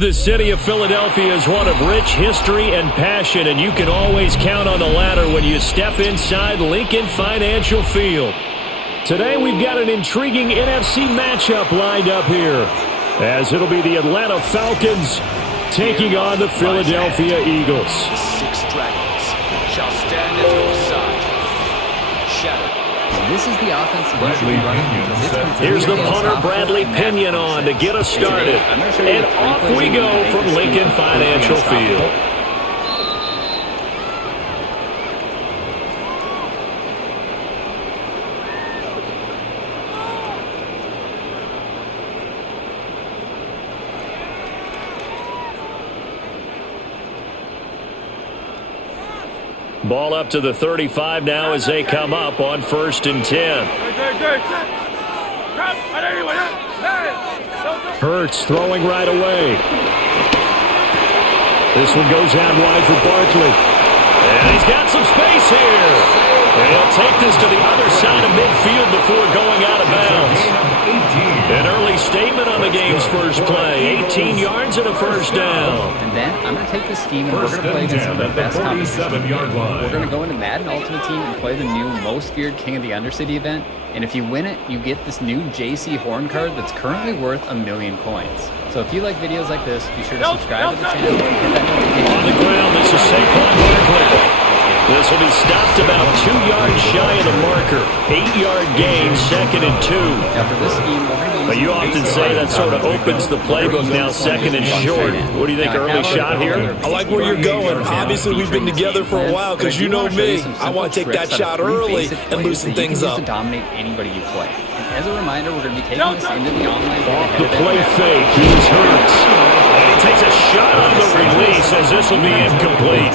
The city of Philadelphia is one of rich history and passion, and you can always count on the latter when you step inside Lincoln Financial Field. Today we've got an intriguing NFC matchup lined up here, as it'll be the Atlanta Falcons taking on the Philadelphia Eagles. The six dragons shall stand at your side. Shadow. This is the offense usually running. Here's the punter, Bradley Pinion, on to get us started. And off we go from Lincoln Financial Field. Ball up to the 35 now as they come up on 1st and 10. Hurts throwing right away. This one goes out wide for Barkley. And he's got some space here. And he'll take this to the other side of midfield before going out of bounds. An early statement on the game's first play. 18 yards and a first down. And then I'm going to take this scheme and we're going to play against some of the best competition. We're going to go into Madden Ultimate Team and play the new Most Feared King of the Undercity event. And if you win it, you get this new JC Horn card that's currently worth 1,000,000 coins. So if you like videos like this, be sure to subscribe to the channel. On the ground, this is Saquon Barkley. This will be stopped about 2 yards shy of the marker. 8-yard gain, 2nd and 2. Now for this scheme, but you often say that sort of opens the playbook now, 2nd and short. What do you think, early shot here? I like where you're going. Obviously, we've been together for a while because you know me. I want to take that shot early and loosen things up. To dominate anybody you play. And as a reminder, we're going to be taking this into the online. Off the play fake, here's Hurts. And he takes a shot on the release as this will be incomplete.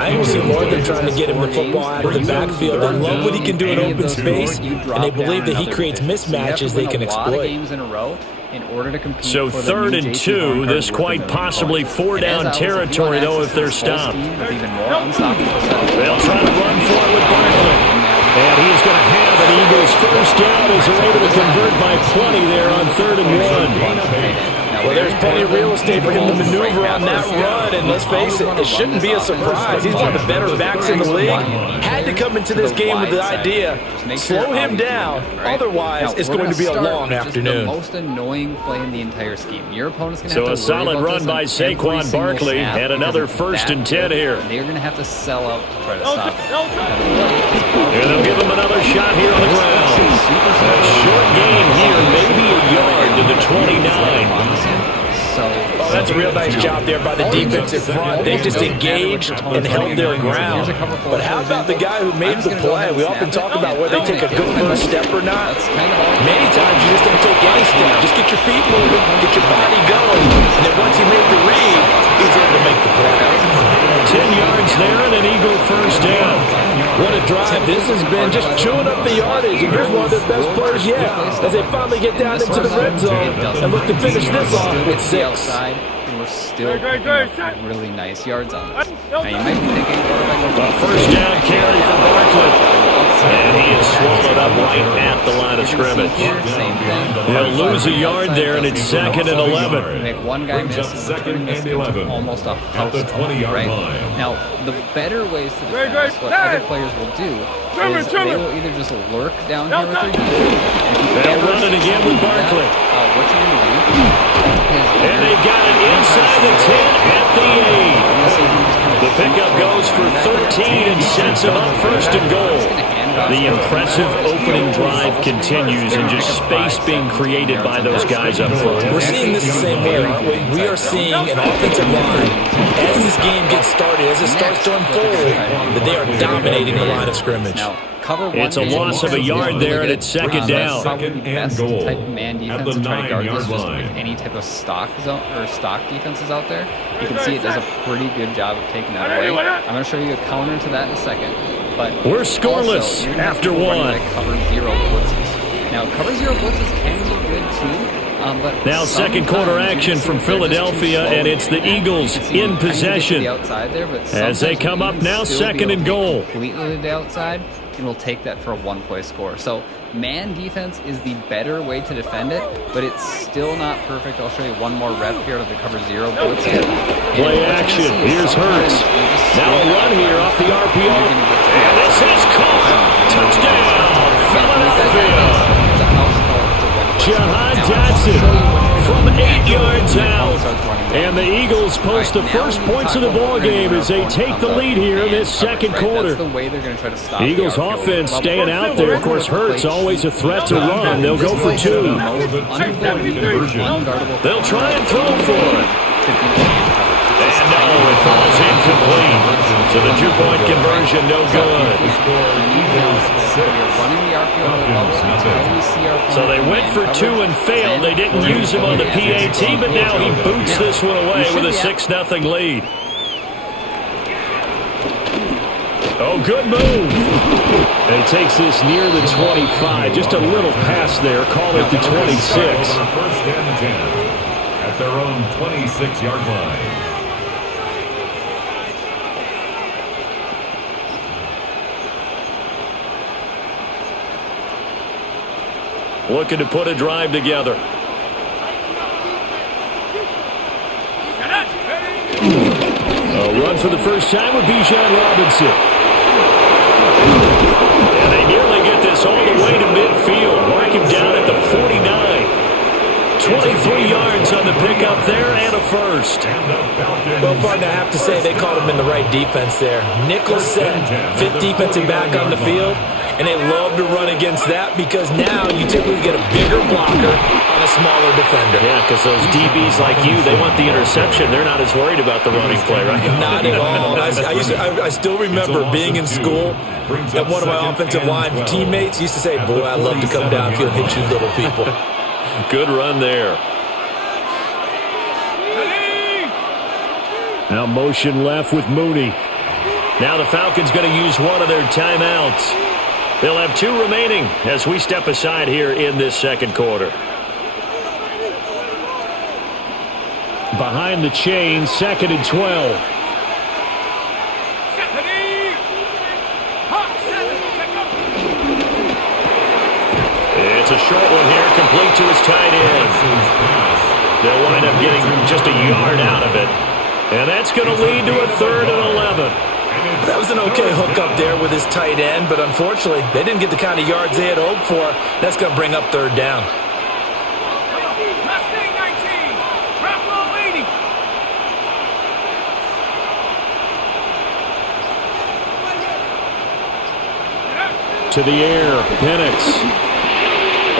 I think we'll see more than trying to get him the football out of the backfield. They love what he can do in open space, and they believe that he creates mismatches they can exploit. So 3rd and 2, this quite possibly 4-down territory, though, if they're stopped. They'll try to run for it with Barkley. And he's going to have an Eagles first down as they're able to convert by plenty there on 3rd and 1. Well, there's plenty of real estate for him to maneuver on that run, and let's face it, it shouldn't be a surprise. He's one of the better backs in the league. Had to come into this game with the idea, slow him down, otherwise it's going to be a long afternoon. The most annoying play in the entire scheme. Your opponent's going to have to a solid run by Saquon Barkley, and another 1st and 10 here. They're going to have to sell out to try to stop it. And they'll give him another shot here on the ground. A short gain here, maybe a yard to the 29. Oh, that's a real nice job there by the defensive front. They just engaged and held their ground. But how about the guy who made the play? We often talk about whether they take a good first step or not. Many times you just don't take any step. Just get your feet moving, get your body going, and then once he made the read, he's able to make the play. 10 yards there and an Eagle first down. What a drive this has been, just chewing up the yardage. And here's one of their best players yet as they finally get down into the red zone and look to finish this off with 6. And we're still really nice yards on this. Now you might be thinking, a first down carry for Barkley. And he is swallowed up right at the line of scrimmage. Same thing. He'll lose a yard there, and it's 2nd and 11. Make one guy miss, second and 11. Almost a house at the 20-yard right? line. Now, the better ways to defend this, what other players will do, is they will either just lurk down here with their defense. They'll run it again with Barkley. What you're going to do is... And they got it inside the 10 at the 8. The pickup goes for 13 and sets him up 1st and goal. The impressive opening drive continues and just space being created by those guys up front. We're seeing this the same way, aren't we? We are seeing an offensive line, as this game gets started, as it starts to unfold, that they are dominating the line of scrimmage. It's a loss of a yard there, and it's 2nd down. Probably the best type of man defense to try to guard this just with any type of stock defenses out there. You can see it does a pretty good job of taking that away. I'm going to show you a counter to that in a second. But we're scoreless after 1. Cover 0 blitzes. Now, cover 0 blitzes can be good too. But now 2nd quarter action from Philadelphia, and it's the Eagles in possession. As they come up now, 2nd and goal. Completely to the outside, and we'll take that for a 1-play score. So Man defense is the better way to defend it, but it's still not perfect. I'll show you one more rep here to the cover 0 blitz. Play action. Here's Hurts. Now a run here off the RPO. And this is caught. Touchdown, Philadelphia. Jahan Dotson from 8 yards out. And the Eagles post the first points of the ballgame as they take the lead here in this second quarter. That's the way they're going to try to stop Eagles offense staying out there. Of course, Hurts always a threat to run. They'll go for 2. They'll try and throw for it. And no, it falls incomplete. So the 2-point conversion, no good. So they went for 2 and failed. They didn't use him on the PAT, but now he boots this one away with a 6-0 lead. Oh, good move. And he takes this near the 25. Just a little pass there. Call it the 26. First and 10 at their own 26-yard line. Looking to put a drive together. A run for the first time with Bijan Robinson. And they nearly get this all the way to midfield. Mark him down at the 49. 23 yards on the pickup there and a first. Well, partner, I have to say they caught him in the right defense there. Nickel set, 5th defensive back on the field. And they love to run against that because now you typically get a bigger blocker on a smaller defender. Yeah, because those DBs like you, they want the interception. They're not as worried about the running play, right? Not at all. I still remember being in school, and one of my offensive line teammates used to say, boy, I love to come downfield and hit you little people. Good run there. Now motion left with Mooney. Now the Falcons going to use one of their timeouts. They'll have 2 remaining as we step aside here in this second quarter. Behind the chain, 2nd and 12. It's a short one here, complete to his tight end. They'll wind up getting just a yard out of it. And that's going to lead to a 3rd and 11. That was an okay hook up there with his tight end, but unfortunately, they didn't get the kind of yards they had hoped for. That's going to bring up 3rd down. To the air, Penix.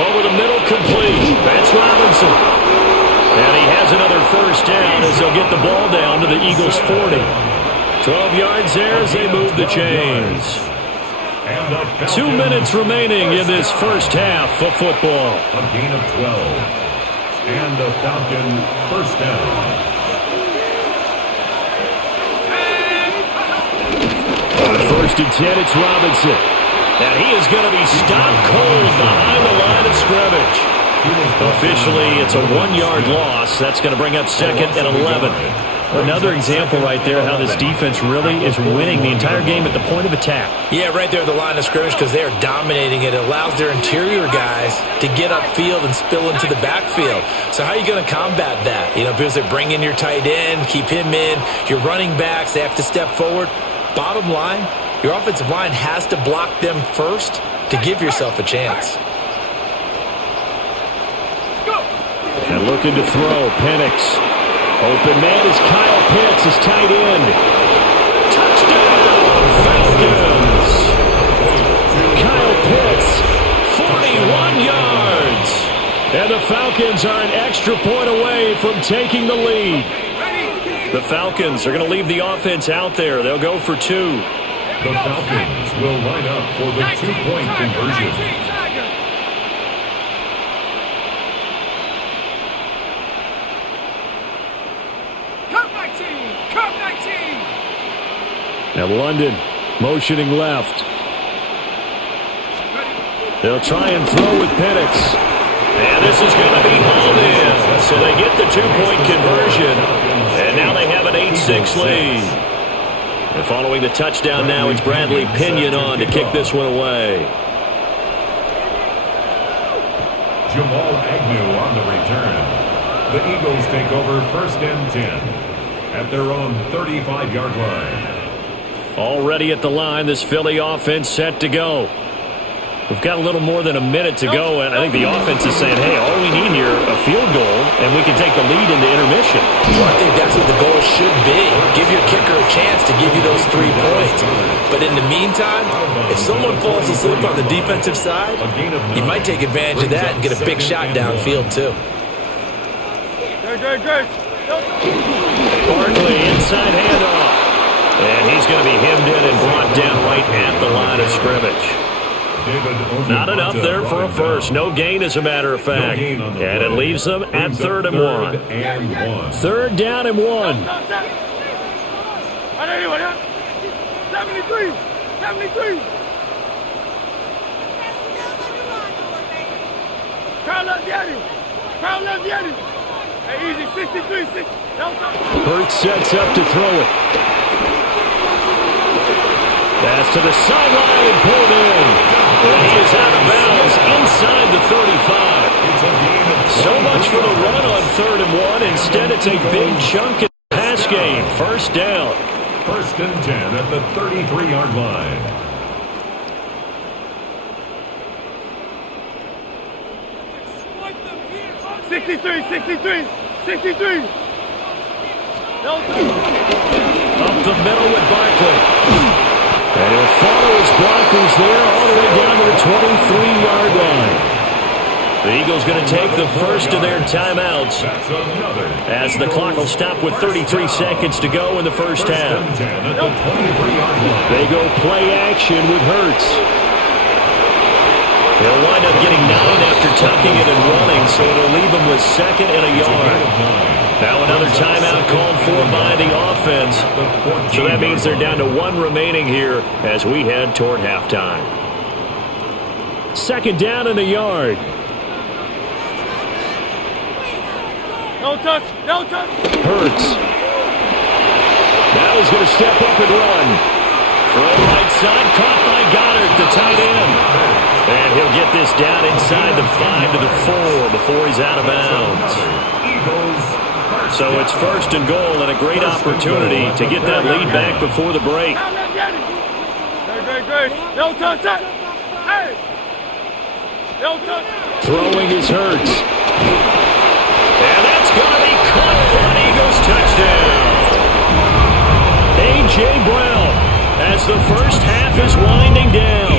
Over the middle, complete. That's Robinson. And he has another first down as they'll get the ball down to the Eagles' 40. 12 yards there as they move the chains. 2 minutes remaining in this first half of football. A gain of 12. And the Falcon first down. On 1st and 10, it's Robinson. And he is going to be stopped cold behind the line of scrimmage. Officially, it's a 1-yard loss. That's going to bring up 2nd and 11. Another example right there how this defense really is winning the entire game at the point of attack. Yeah, right there at the line of scrimmage because they are dominating it. It allows their interior guys to get upfield and spill into the backfield. So how are you going to combat that? You know, because they bring in your tight end, keep him in. Your running backs, they have to step forward. Bottom line, your offensive line has to block them first to give yourself a chance. And looking to throw, Penix. Open man is Kyle Pitts, his tight end. Touchdown, Falcons! Kyle Pitts, 41 yards. And the Falcons are an extra point away from taking the lead. The Falcons are going to leave the offense out there. They'll go for 2. The Falcons will line up for the 2-point conversion. Now London motioning left. They'll try and throw with Penix. And this is going to be hauled in. So they get the 2-point conversion. And now they have an 8-6 lead. And following the touchdown now, it's Bradley Pinion on to kick this one away. Jamal Agnew on the return. The Eagles take over 1st and 10 at their own 35-yard line. Already at the line, this Philly offense set to go. We've got a little more than a minute to go, and I think the offense is saying, hey, all we need here, a field goal, and we can take the lead into intermission. Well, I think that's what the goal should be. Give your kicker a chance to give you those 3 points. But in the meantime, if someone falls asleep on the defensive side, you might take advantage of that and get a big shot downfield, too. Barkley, inside handoff. And he's going to be hemmed in and brought down right at the line of scrimmage. Not enough there for a first. No gain, as a matter of fact. And it leaves them at 3rd and 1. 3rd down and 1. 73. Crowd left Yeti. Hey, easy, 63, 6. Hurts sets up to throw it. Pass to the sideline and pulled in. And he is out of bounds inside the 35. So much for the run on 3rd and 1. Instead, it's a big chunk in the pass game. 1st down. 1st and 10 at the 33-yard line. Sixty-three. Up the middle with Barkley. And he'll follow his blockers there all the way down to the 23-yard line. The Eagles going to take the first of their timeouts as the clock will stop with 33 seconds to go in the first half. They go play action with Hurts. He'll wind up getting 9 after tucking it and running, so it'll leave him with 2nd and a yard. Now another timeout called for by the offense. So that means they're down to 1 remaining here as we head toward halftime. 2nd down and a yard. No touch. Hurts. Now he's going to step up and run. Throw right side, caught by Goddard, the tight end. And he'll get this down inside the 5 to the 4 before he's out of bounds. So it's 1st and goal and a great opportunity to get that lead back before the break. Great. No touch. Hey. No touch. Throwing his Hurts. And that's going to be caught for an Eagles touchdown. A.J. Browne as the first half is winding down.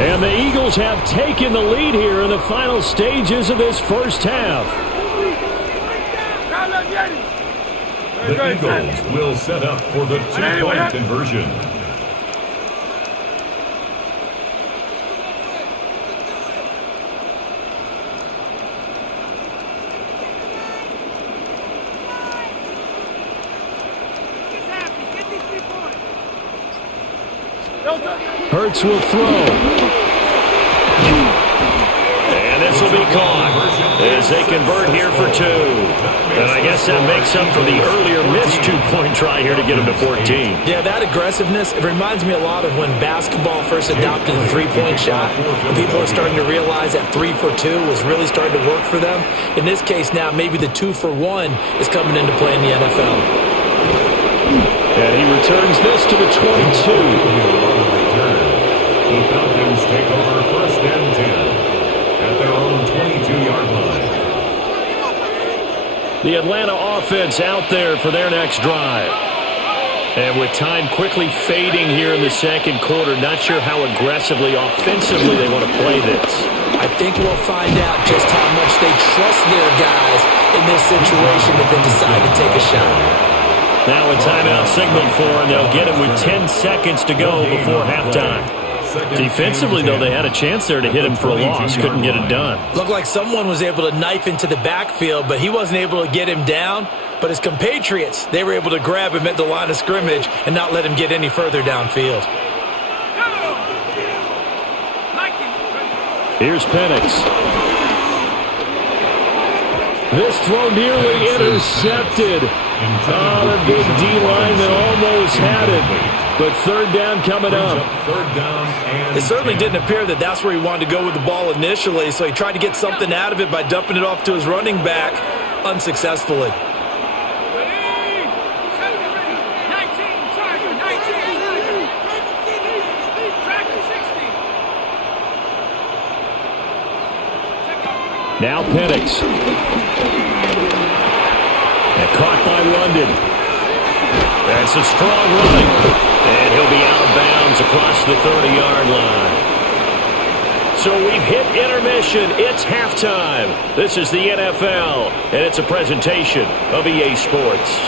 And the Eagles have taken the lead here in the final stages of this first half. The Eagles will set up for the 2-point conversion. Hurts will throw. And this will be caught as they convert here for 2. And I guess that makes up for the earlier missed 2-point try here to get them to 14. Yeah, that aggressiveness, it reminds me a lot of when basketball first adopted the 3-point shot. People are starting to realize that 3 for 2 was really starting to work for them. In this case now, maybe the 2 for 1 is coming into play in the NFL. And he returns this to the 22. The Falcons take over 1st and 10 at their own 22-yard line. The Atlanta offense out there for their next drive. And with time quickly fading here in the 2nd quarter, not sure how aggressively, offensively they want to play this. I think we'll find out just how much they trust their guys in this situation if they decide to take a shot. Now a timeout signaled for, and they'll get it with 10 seconds to go before halftime. Defensively, though, they had a chance there to hit him for a loss. Couldn't get it done. Looked like someone was able to knife into the backfield, but he wasn't able to get him down. But his compatriots, they were able to grab him at the line of scrimmage and not let him get any further downfield. Here's Penix. This throw nearly intercepted. Oh, the big D lineman almost had it. But third down coming up. Third down and It certainly didn't appear that that's where he wanted to go with the ball initially, so he tried to get something out of it by dumping it off to his running back unsuccessfully. Now Penix. And caught by London. That's a strong running. And he'll be out of bounds across the 30-yard line. So we've hit intermission. It's halftime. This is the NFL, and it's a presentation of EA Sports.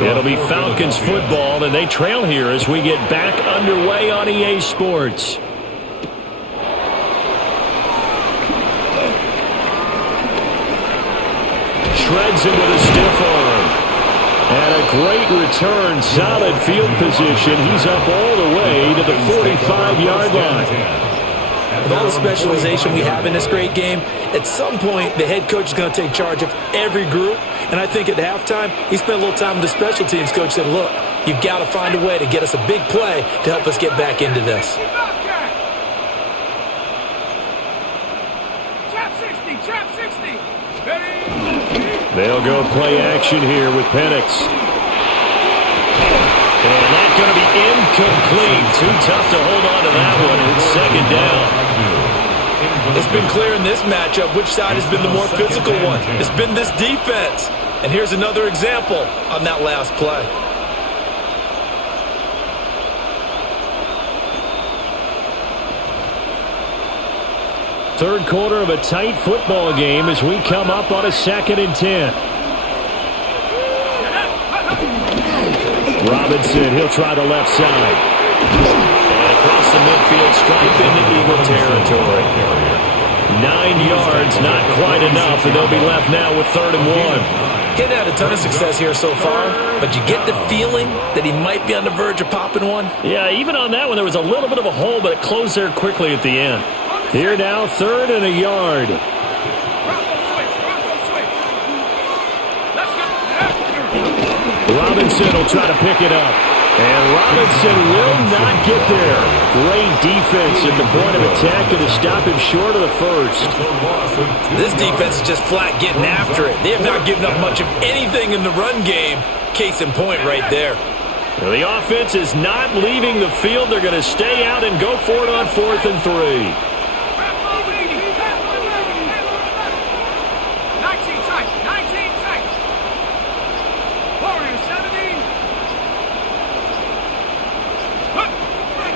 It'll be Falcons football, and they trail here as we get back underway on EA Sports. Shreds him with a stiff arm. And a great return, solid field position. He's up all the way to the 45-yard line. With all the specialization we have in this great game, at some point the head coach is going to take charge of every group. And I think at halftime, he spent a little time with the special teams coach, said, look, you've got to find a way to get us a big play to help us get back into this. They'll go play action here with Penix. And that's going to be incomplete. Too tough to hold on to that one. It's second down. It's been clear in this matchup which side has been the more physical one. It's been this defense. And here's another example on that last play. Third quarter of a tight football game as we come up on a 2nd and 10. Robinson, he'll try the left side. And across the midfield stripe into Eagle territory. 9 yards, not quite enough, and they'll be left now with 3rd and 1. He's had a ton of success here so far, but you get the feeling that he might be on the verge of popping one. Yeah, even on that one, there was a little bit of a hole, but it closed there quickly at the end. Here now, 3rd and a yard. Robinson will try to pick it up. And Robinson will not get there. Great defense at the point of attack to stop him short of the first. This defense is just flat getting after it. They have not given up much of anything in the run game. Case in point right there. Well, the offense is not leaving the field. They're going to stay out and go for it on 4th and 3.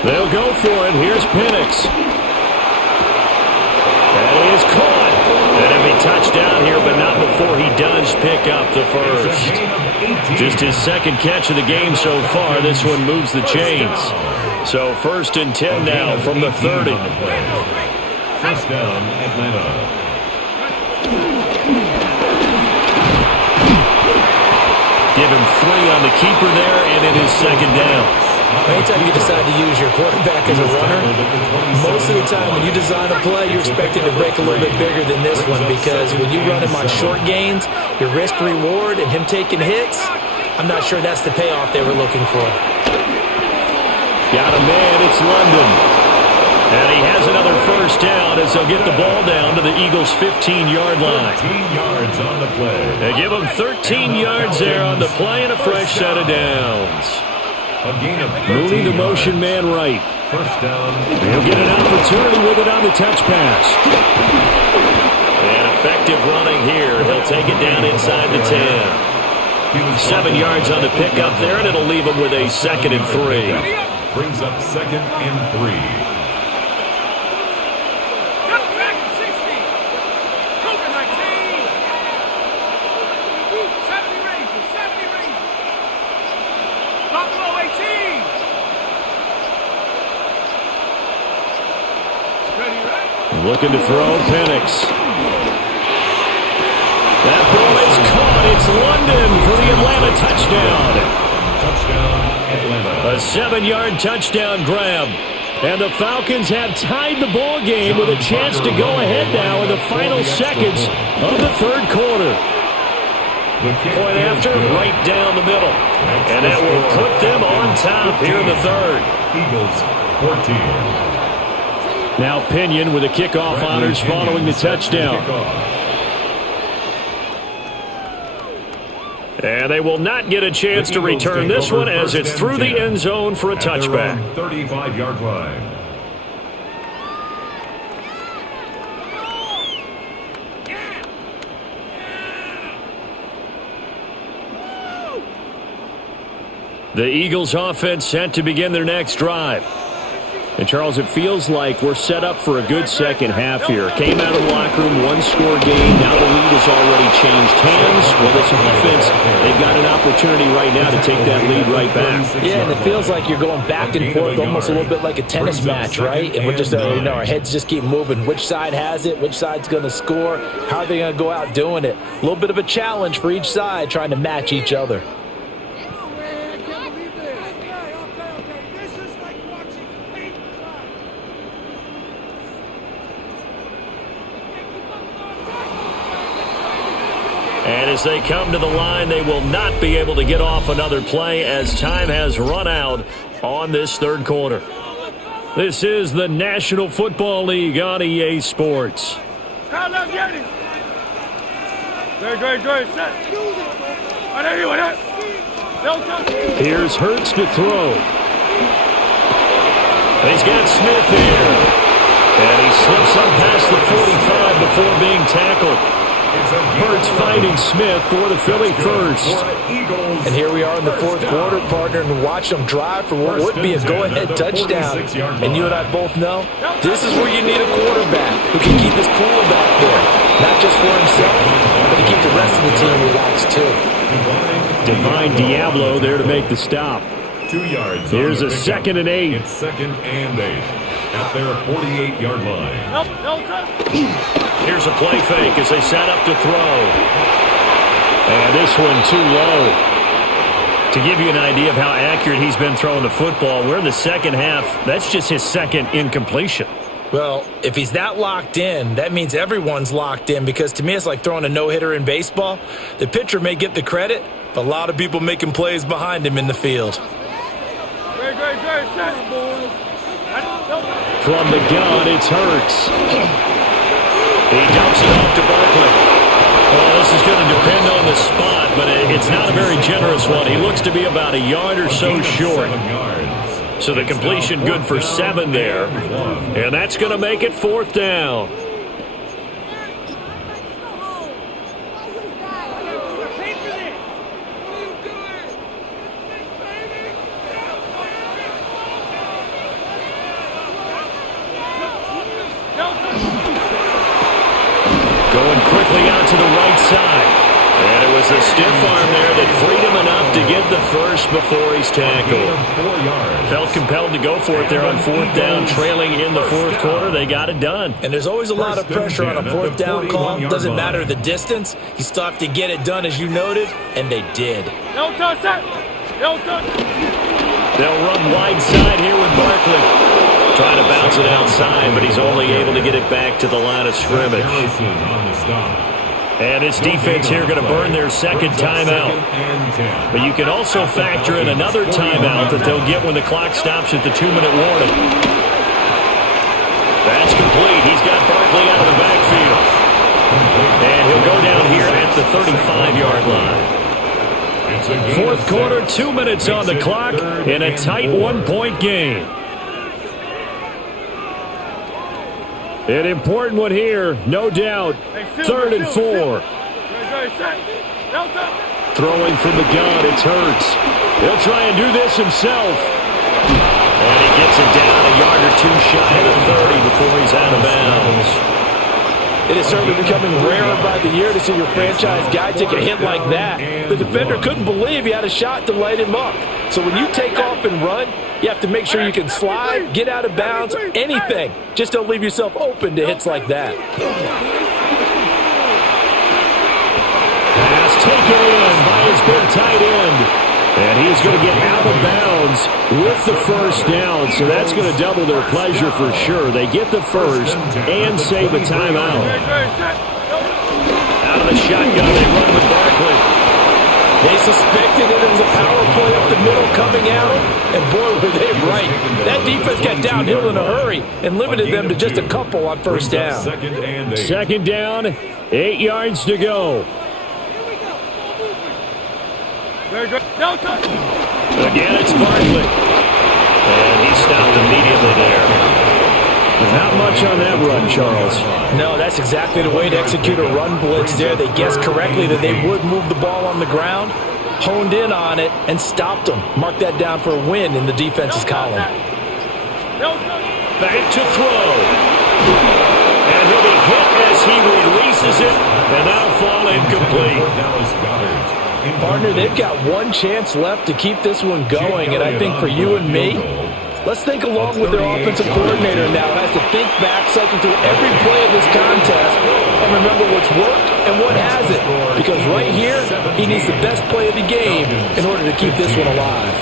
They'll go for it. Here's Penix. That is caught. And it'll be touchdown here, but not before he does pick up the first. Just his 2nd catch of the game so far. This one moves the chains. So 1st and 10 now from the 30. First down, Atlanta. Give him 3 on the keeper there, and it is 2nd down. Anytime you decide to use your quarterback as a runner, most of the time when you design a play, you're expected to break a little bit bigger than this one, because when you run him on short gains, your risk-reward and him taking hits, I'm not sure that's the payoff they were looking for. Got a man, it's London. And he has another first down as they'll get the ball down to the Eagles' 15-yard line. 13 yards on the play. They give him 13 yards there on the play and a fresh set of downs. Mooney, the motion man right. First down. He'll get an opportunity with it on the touch pass. And effective running here. He'll take it down inside the 10. 7 yards on the pickup there, and it'll leave him with a 2nd and 3. Brings up 2nd and 3. Looking to throw, Penix. That ball is caught. It's London for the Atlanta touchdown. Touchdown, Atlanta. A 7-yard touchdown grab. And the Falcons have tied the ball game with a chance to go ahead now in the final seconds of the 3rd quarter. Point after, right down the middle. And that will put them on top here in the third. Eagles 14. Now Pinion with the kickoff honors following the touchdown. And they will not get a chance to return this one as it's through the end zone for a touchback. 35-yard line. The Eagles offense set to begin their next drive. And, Charles, it feels like we're set up for a good second half here. Came out of the locker room, one-score game. Now the lead has already changed hands. Well, this offense, they've got an opportunity right now to take that lead right back. Yeah, and it feels like you're going back and forth almost a little bit like a tennis match, right? And we're just, our heads just keep moving. Which side has it? Which side's going to score? How are they going to go out doing it? A little bit of a challenge for each side trying to match each other. And as they come to the line, they will not be able to get off another play as time has run out on this third quarter. This is the National Football League on EA Sports. Here's Hurts to throw. He's got Smith here. And he slips up past the 45 before being tackled. Hurts finding Smith for the Philly first. And here we are in the fourth quarter, partner, and watch them drive for what would be a go-ahead touchdown. And you and I both know this is where you need a quarterback who can keep his cool back there. Not just for himself, but to keep the rest of the team relaxed too. Divine Diablo there to make the stop. 2 yards. Here's a 2nd and 8. It's 2nd and 8 at their 48-yard line. Here's a play fake as they set up to throw. And this one too low. To give you an idea of how accurate he's been throwing the football, we're in the second half. That's just his second incompletion. Well, if he's that locked in, that means everyone's locked in, because to me it's like throwing a no-hitter in baseball. The pitcher may get the credit, but a lot of people making plays behind him in the field. From the gun, it's Hurts. He dumps it off to Barkley. Well, this is going to depend on the spot, but it's not a very generous one. He looks to be about a yard or so short. So the completion good for 7 there. And that's going to make it 4th down. Going quickly out to the right side. And it was a stiff arm there that freed him enough to get the first before he's tackled. Felt compelled to go for it there on 4th down, trailing in the 4th quarter. They got it done. And there's always a lot of pressure on a 4th down call. Doesn't matter the distance. You still have to get it done, as you noted, and they did. Don't touch that. Don't touch it. They'll run wide side here with Barkley. Trying to bounce it outside, but he's only able to get it back to the line of scrimmage. And this defense here going to burn their 2nd timeout. But you can also factor in another timeout that they'll get when the clock stops at the 2-minute warning. That's complete. He's got Barkley out of the backfield. And he'll go down here at the 35-yard line. 4th quarter, 2 minutes on the clock in a tight 1-point game. An important one here, no doubt. 3rd and 4. Throwing from the gun, it's Hurts. He'll try and do this himself. And he gets it down a yard or 2 shy of the 30 before he's out of bounds. It is certainly becoming rarer by the year to see your franchise guy take a hit like that. The defender couldn't believe he had a shot to light him up. So when you take off and run, you have to make sure you can slide, get out of bounds, anything. Just don't leave yourself open to hits like that. Pass taken in by his big tight end. And he's going to get out of bounds with the first down. So that's going to double their pleasure for sure. They get the first and save a timeout. Out of the shotgun, they run with Barkley. They suspected that it was a power play up the middle coming at them, and boy, were they right. That defense got downhill in a hurry and limited them to just a couple on first down. Second down, 8 yards to go. Very good. No touch. Again, it's Bartlett. And he stopped immediately there. Not much on that run, Charles. No, that's exactly the way to execute a run blitz there. They guessed correctly that they would move the ball on the ground, honed in on it, and stopped them. Mark that down for a win in the defense's column. Back to throw. And he'll be hit as he releases it, and that'll fall incomplete. Partner, they've got one chance left to keep this one going, and I think for you and me, let's think along with their offensive coordinator now has to think back, cycle through every play of this contest, and remember what's worked and what hasn't. Because right here, he needs the best play of the game in order to keep this one alive.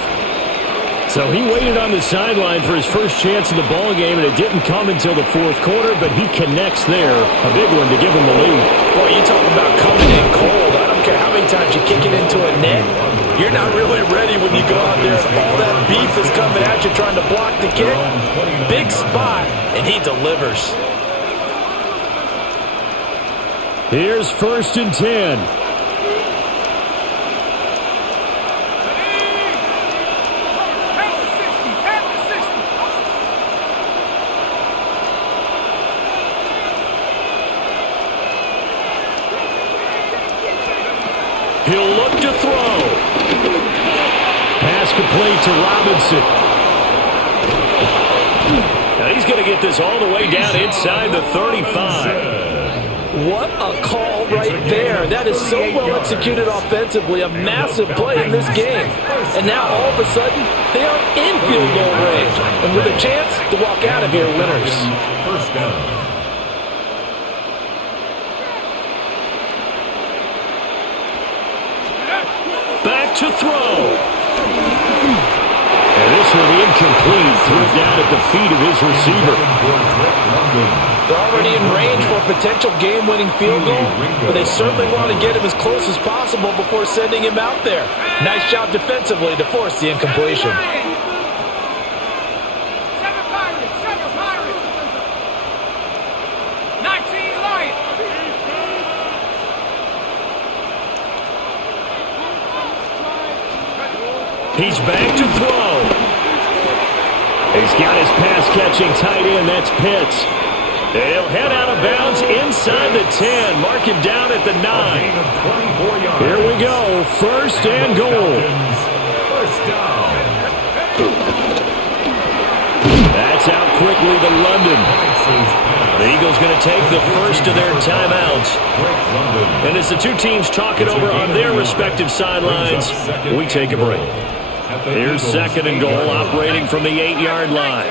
So he waited on the sideline for his first chance in the ball game, and it didn't come until the fourth quarter, but he connects there. A big one to give him the lead. Boy, you talk about coming in cold. I don't care how many times you kick it into a net. You're not really ready when you go out there and all that beef is coming at you trying to block the kick. Big spot, and he delivers. Here's 1st and 10. He'll look to throw. Pass complete to Robinson. Now he's going to get this all the way down inside the 35. What a call right there. That is so well executed offensively. A massive play in this game. And now all of a sudden, they are in field goal range. And with a chance to walk out of here winners. First down. Back to throw. And this will be incomplete. Threw it down at the feet of his receiver. They're already in range for a potential game-winning field goal, but they certainly want to get him as close as possible before sending him out there. Nice job defensively to force the incompletion. He's back to throw. He's got his pass-catching tight end. That's Pitts. He'll head out of bounds inside the 10. Mark him down at the 9. Here we go. 1st and goal. First down. That's out quickly to London. The Eagles going to take the first of their timeouts. And as the two teams talk it over on their respective sidelines, we take a break. Here's 2nd and goal, operating from the 8-yard line.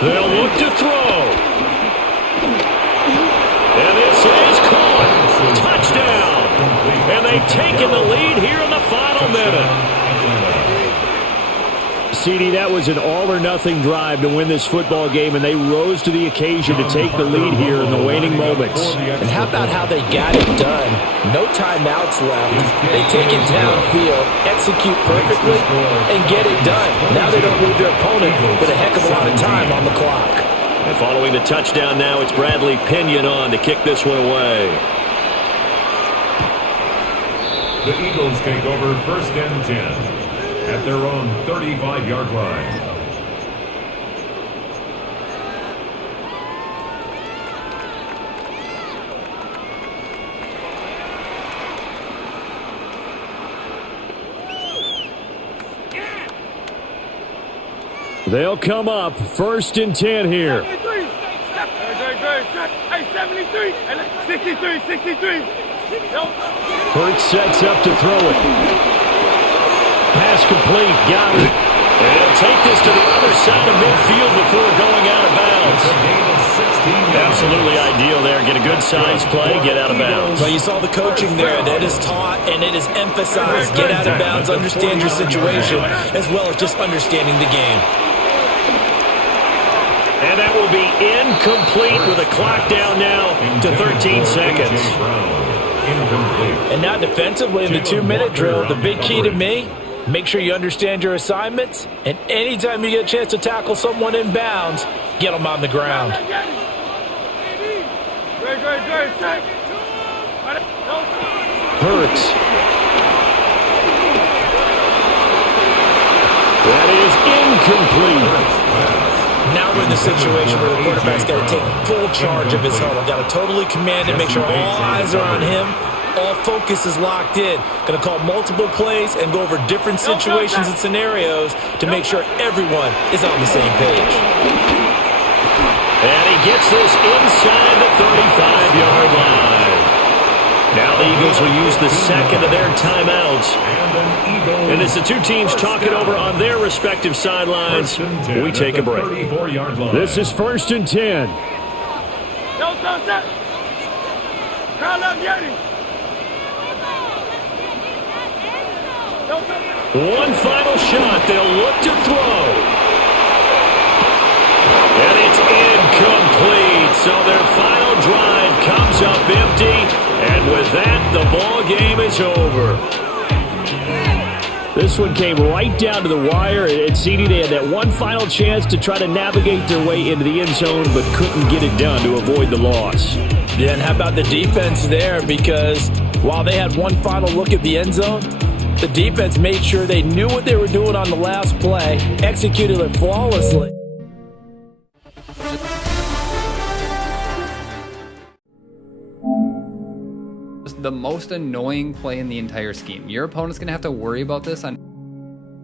They'll look to throw. And this is caught. Touchdown. And they've taken the lead here in the final minute. CD, that was an all-or-nothing drive to win this football game, and they rose to the occasion to take the lead here in the waning moments. And how about how they got it done? No timeouts left. They take it downfield, execute perfectly, and get it done. Now they don't leave their opponent with a heck of a lot of time on the clock. And following the touchdown now, it's Bradley Pinion on to kick this one away. The Eagles take over 1st and 10. At their own 35-yard line. They'll come up 1st and 10 here. 73. Hey, 73. 63. Hurts sets up to throw it. Pass complete, got it. And he'll take this to the other side of midfield before going out of bounds. Absolutely ideal there. Get a good size play, get out of bounds. Well, you saw the coaching there. That is taught and it is emphasized. Get out of bounds, understand your situation, as well as just understanding the game. And that will be incomplete with a clock down now to 13 seconds. And now defensively in the 2-minute drill, the big key to me, make sure you understand your assignments, and anytime you get a chance to tackle someone in bounds, get them on the ground. Hurts. That is incomplete. Now we're in the situation where the quarterback's got to take full charge of his huddle. Got to totally command it, make sure all eyes are on him. All focus is locked in. Going to call multiple plays and go over different situations and scenarios to make sure everyone is on the same page. And he gets this inside the 35-yard line. Now the Eagles will use the second of their timeouts. And as the two teams talk it over on their respective sidelines, we take a break. This is 1st and 10. One final shot. They'll look to throw. And it's incomplete. So their final drive comes up empty. And with that, the ball game is over. This one came right down to the wire. And CD, they had that one final chance to try to navigate their way into the end zone, but couldn't get it done to avoid the loss. Yeah, and how about the defense there? Because while they had one final look at the end zone, the defense made sure they knew what they were doing on the last play, executed it flawlessly. The most annoying play in the entire scheme. Your opponent's going to have to worry about this on.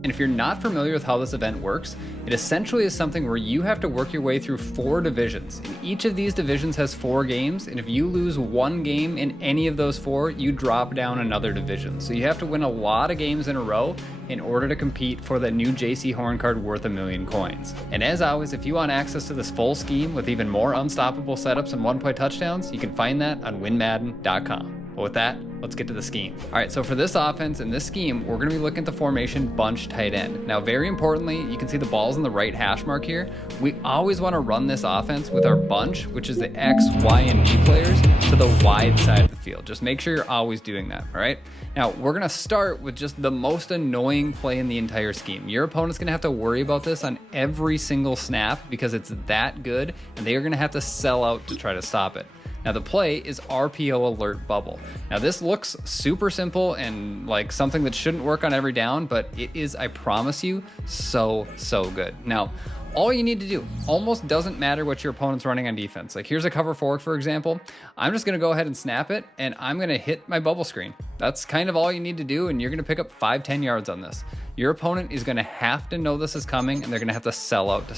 And if you're not familiar with how this event works, it essentially is something where you have to work your way through 4 divisions. And each of these divisions has 4 games, and if you lose one game in any of those 4, you drop down another division. So you have to win a lot of games in a row in order to compete for that new JC Horn card worth 1,000,000 coins. And as always, if you want access to this full scheme with even more unstoppable setups and one-play touchdowns, you can find that on winmadden.com. But with that, let's get to the scheme. All right, so for this offense and this scheme, we're gonna be looking at the formation bunch tight end. Now, very importantly, you can see the ball's in the right hash mark here. We always wanna run this offense with our bunch, which is the X, Y, and D players, to the wide side of the field. Just make sure you're always doing that, all right? Now, we're gonna start with just the most annoying play in the entire scheme. Your opponent's gonna have to worry about this on every single snap because it's that good, and they are gonna have to sell out to try to stop it. Now the play is RPO alert bubble. Now this looks super simple and like something that shouldn't work on every down, but it is, I promise you, so good. Now, all you need to do, almost doesn't matter what your opponent's running on defense. Like here's a cover 4, for example. I'm just gonna go ahead and snap it and I'm gonna hit my bubble screen. That's kind of all you need to do, and you're gonna pick up 5-10 yards on this. Your opponent is gonna have to know this is coming and they're gonna have to sell out to